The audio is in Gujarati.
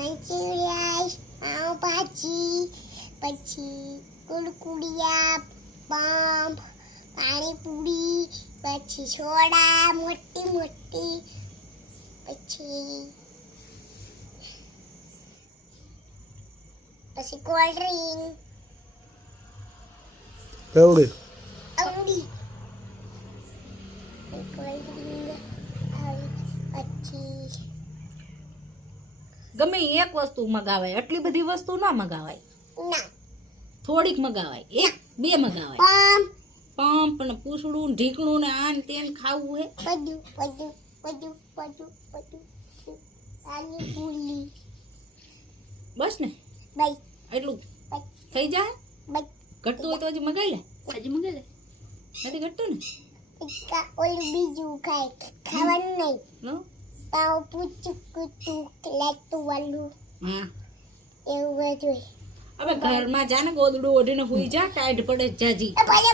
મંચુરિયન પાવભાજી પછી કુરકુડિયા પંપ પાણીપુરી પછી સોડા મોટી મોટી પછી કોલ્ડ ડ્રિંક કેવડી અંગડી કોલ્ડ ડ્રિંક પછી ગમે એક વસ્તુ મગાવાય, આટલી બધી વસ્તુ ના મગાવાય, ના થોડીક મગાવાય, એક બે મગાવાય. પંપ ને પૂછડું ઢીકણું ને આન તેન ખાવું હે બધું પાણીપુરી બસ ને બાઈ એટલું થઈ જાય. બાઈ ઘટતું હોય તો હજી મગાઈ લે, નથી ઘટતું ને ઓલું બીજું ખાવાનું નહીં લો. પાવ પૂછું કુતું લેતું વાલું હા એવું બધું હવે ઘરમાં જા ને ગોદડું ઓઢીને હુઈ જા, ટાઈટ પડે જાજી. ભલે